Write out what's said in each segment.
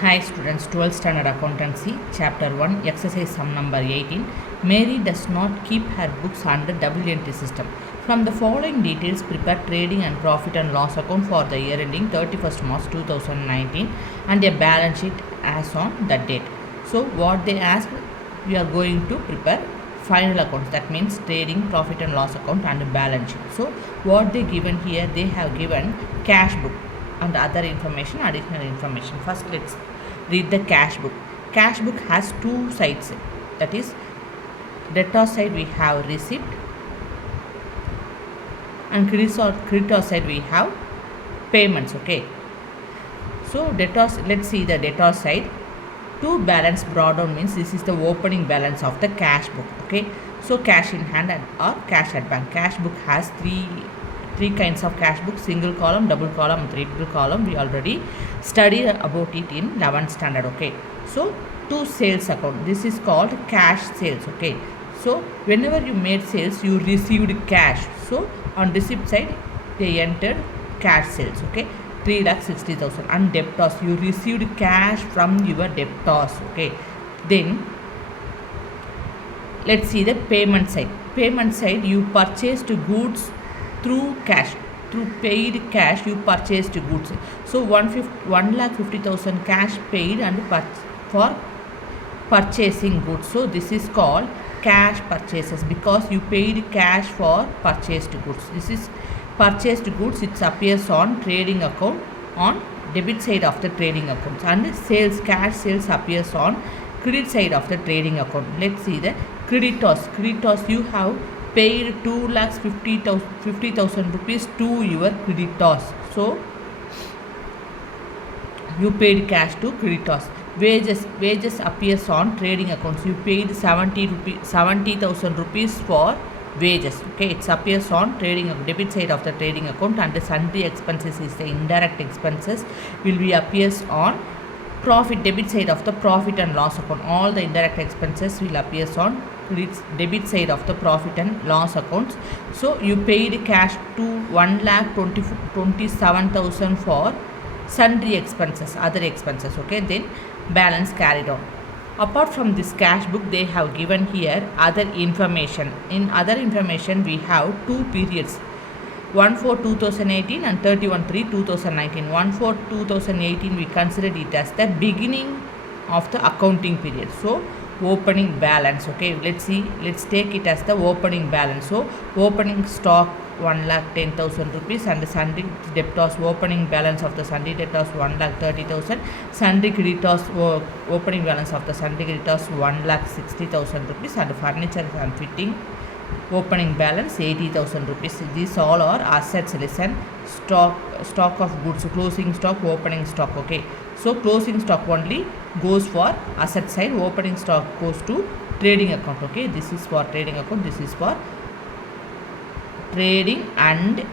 Hi students, 12th standard accountancy, chapter 1, exercise sum number 18. Mary does not keep her books under double entry system. From the following details, prepare trading and profit and loss account for the year ending 31st March 2019 and a balance sheet as on that date. So what they asked, we are going to prepare final accounts, that means trading, profit and loss account and balance sheet. So what they given here, they have given cash book and other information, additional information. First let's read the cash book. Cash book has two sides, that is debtor side we have receipt and creditor side we have payments. Okay, so debtors, let's see the debtor side. To balance brought down means this is the opening balance of the cash book. Okay, so cash in hand or cash at bank. Cash book has three kinds of cash book: single column, double column, triple column. We already studied about it in 11th standard. Okay, so to sales account, this is called cash sales. Okay, so whenever you made sales, you received cash. So on receipt side they entered cash sales. Okay, 3,60,000. And debtors, you received cash from your debtors. Okay, then let's see the payment side. Payment side, you purchased goods through cash, through paid cash you purchased goods. So 1,50,000 cash paid and for purchasing goods. So this is called cash purchases because you paid cash for purchased goods. This is purchased goods. It appears on trading account on debit side of the trading account, and sales, cash sales appears on credit side of the trading account. Let's see the creditors. Creditors, you have paid 2,50,000 rupees to your creditors. So you paid cash to creditors. Wages appears on trading accounts. You paid 70,000 rupees for wages. Okay, it appears on trading debit side of the trading account, and the sundry expenses is the indirect expenses will be appears on profit debit side of the profit and loss account. All the indirect expenses will appears on debit side of the profit and loss accounts. So you paid cash to 1,27,000 for sundry expenses, other expenses. Okay, then balance carried on. Apart from this cash book, they have given here other information. In other information we have two periods, 1/4/2018 and 31/3/2019. 1/4/2018 we considered it as the beginning of the accounting period. So opening balance. Okay, let's take it as the opening balance. So opening stock 1,10,000 rupees and sundry debtors, opening balance of the sundry debtors 1,30,000, sundry creditors, opening balance of the sundry creditors 1,60,000 rupees, and furniture and fitting opening balance 80,000 rupees. These all are assets. Listen, stock of goods, closing stock, opening stock. Okay, so closing stock only goes for asset side, opening stock goes to trading account. Okay, this is for trading account, this is for trading and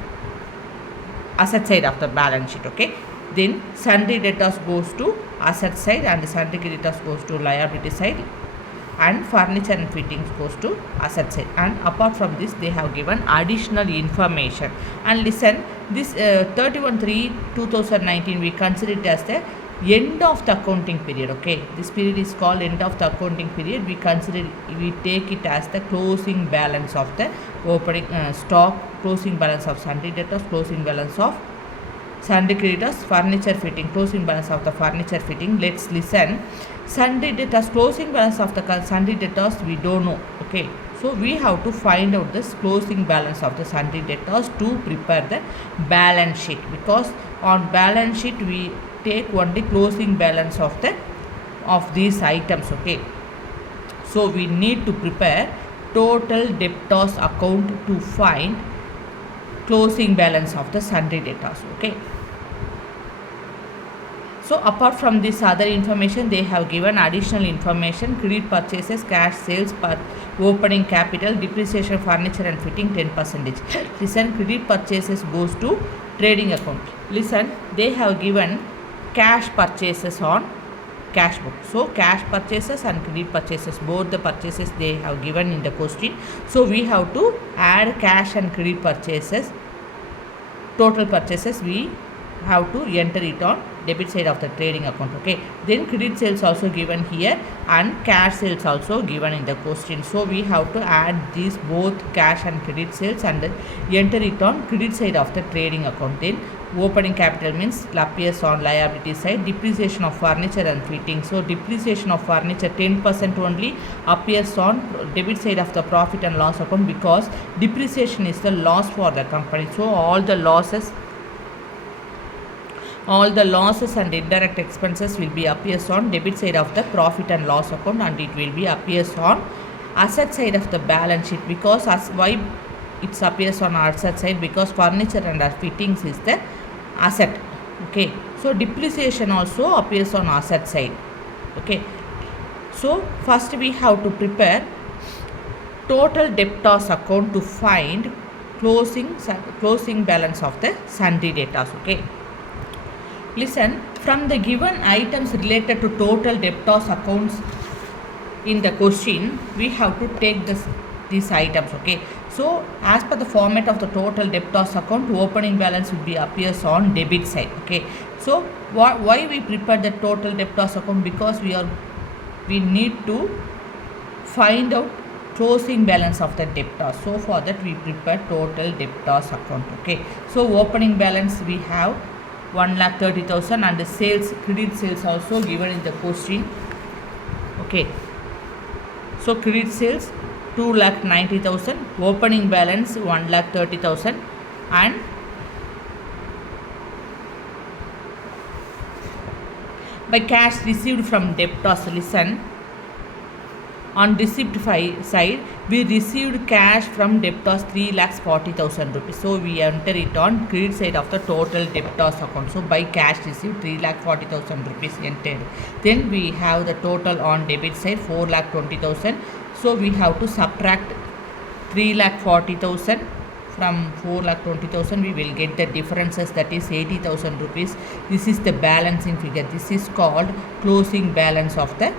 asset side of the balance sheet. Okay, then sundry debtors goes to asset side and sundry creditors goes to liability side, and furniture and fittings goes to asset side. And apart from this they have given additional information. And listen, this 31/3/2019 we consider it as the end of the accounting period. Okay, this period is called end of the accounting period. We take it as the closing balance of the opening stock, closing balance of sundry debtors, closing balance of sundry creditors, furniture fitting, closing balance of the furniture fitting. Let's listen. Sundry debtors, closing balance of the sundry debtors we don't know. Okay, so we have to find out this closing balance of the sundry debtors to prepare the balance sheet, because on balance sheet we take only closing balance of these items. Okay, so we need to prepare total debtors account to find closing balance of the sundry debtors. Okay, so apart from this other information they have given additional information: credit purchases, cash sales, opening capital, depreciation, furniture and fitting 10%. Listen, credit purchases goes to trading account. Listen, they have given cash purchases on cash book. So cash purchases and credit purchases, both the purchases they have given in the question. So we have to add cash and credit purchases, total purchases we have to enter it on debit side of the trading account. Okay, then credit sales also given here and cash sales also given in the question. So we have to add these both cash and credit sales and enter it on credit side of the trading account. Then opening capital means appears on liability side. Depreciation of furniture and fitting. So depreciation of furniture 10% only appears on debit side of the profit and loss account, because depreciation is the loss for the company. So all the losses and indirect expenses will be appears on debit side of the profit and loss account, and it will be appears on asset side of the balance sheet. Because why it appears on asset side? Because furniture and fittings is the asset. Okay, so depreciation also appears on asset side. Okay, so first we have to prepare total debtors account to find closing balance of the sundry debtors. Okay, listen, from the given items related to total debtors accounts in the question, we have to take these items. Okay, so as per the format of the total debtors account, opening balance will be appears on debit side. Okay, so why we prepare the total debtors account? Because we need to find out closing balance of the debtors. So for that we prepare total debtors account. Okay, so opening balance we have 1,30,000 and the sales, credit sales also given in the question. Okay, so credit sales 2,90,000, opening balance 1,30,000, and by cash received from debtors. Listen, on receipt side, we received cash from debtors 3,40,000 rupees. So we enter it on credit side of the total debtors account. So by cash received 3,40,000 rupees entered. Then we have the total on debit side 4,20,000. So we have to subtract 3,40,000 from 4,20,000. We will get the differences, that is 80,000 rupees. This is the balancing figure. This is called closing balance of the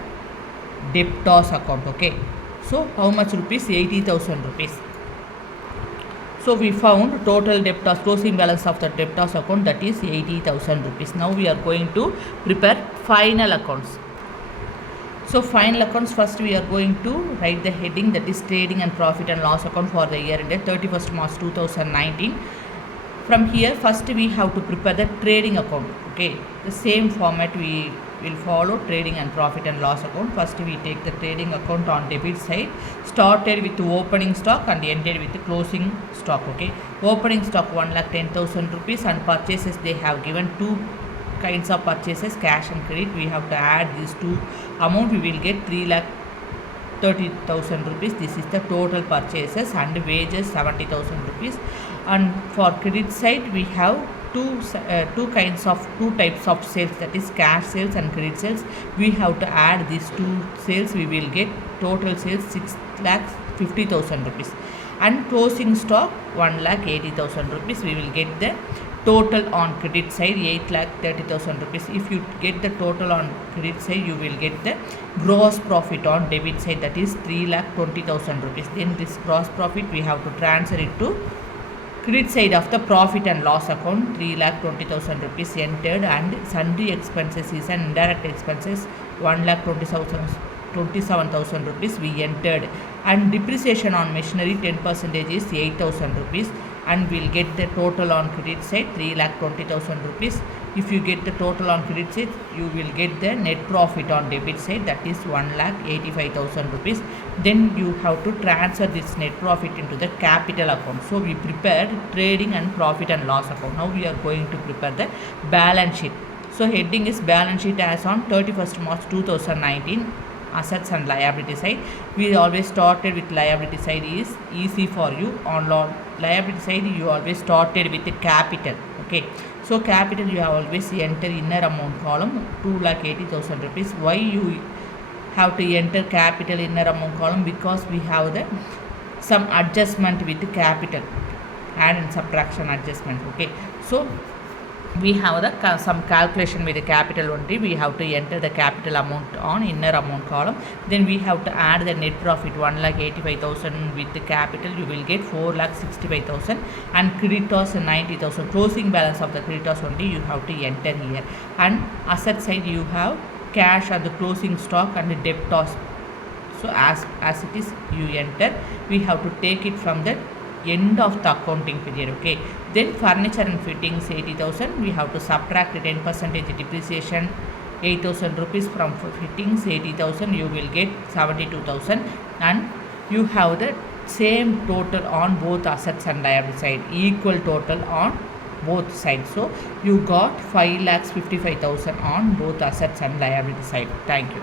debtors account. Okay, so how much rupees? 80,000 rupees. So we found total debtors, closing balance of the debtors account, that is 80,000 rupees. Now we are going to prepare final accounts. So final accounts, first we are going to write the heading, that is trading and profit and loss account for the year ended 31st March 2019. From here first we have to prepare the trading account. Okay, the same format we will follow trading and profit and loss account. First we take the trading account on debit side, started with opening stock and ended with the closing stock. Okay, opening stock 1,10,000 rupees, and purchases they have given two kinds of purchases, cash and credit. We have to add these two amount. We will get 3,30,000 rupees. This is the total purchases, and wages 70,000 rupees. And for credit side we have two types of sales, that is cash sales and credit sales. We have to add these two sales. We will get total sales 6,50,000 rupees, and closing stock 1,80,000 rupees. We will get the total on credit side 8,30,000 rupees. If you get the total on credit side, you will get the gross profit on debit side, that is 3,20,000 rupees. Then this gross profit we have to transfer it to credit side of the profit and loss account. 3,20,000 rupees entered, and sundry expenses is an indirect expenses 1,27,000 rupees we entered, and depreciation on machinery 10% is 8,000 rupees, and we'll get the total on credit side 3,20,000 rupees. If you get the total on credit side, you will get the net profit on debit side, that is 1,85,000 rupees. Then you have to transfer this net profit into the capital account. So we prepared trading and profit and loss account. Now we are going to prepare the balance sheet. So heading is balance sheet as on 31st March 2019. Assets and liability side, we always started with liability side is easy for you. On liability side you always started with the capital. Okay, so capital you have always enter inner amount column 2,80,000 rupees. Why you have to enter capital inner amount column? Because we have the some adjustment with the capital, add and subtraction adjustment. Okay, so we have the some calculation with the capital only. We have to enter the capital amount on inner amount column. Then we have to add the net profit 1,85,000 with the capital. You will get 4,65,000 and creditors 90,000. Closing balance of the creditors only you have to enter here. And asset side you have cash and the closing stock and the debtors. So as it is you enter. We have to take it from the end of the accounting period. Okay, then furniture and fittings 80,000. We have to subtract 10% depreciation 8,000 rupees from fittings 80,000. You will get 72,000 and you have the same total on both assets and liability side, equal total on both sides. So you got 5,55,000 on both assets and liability side. Thank you.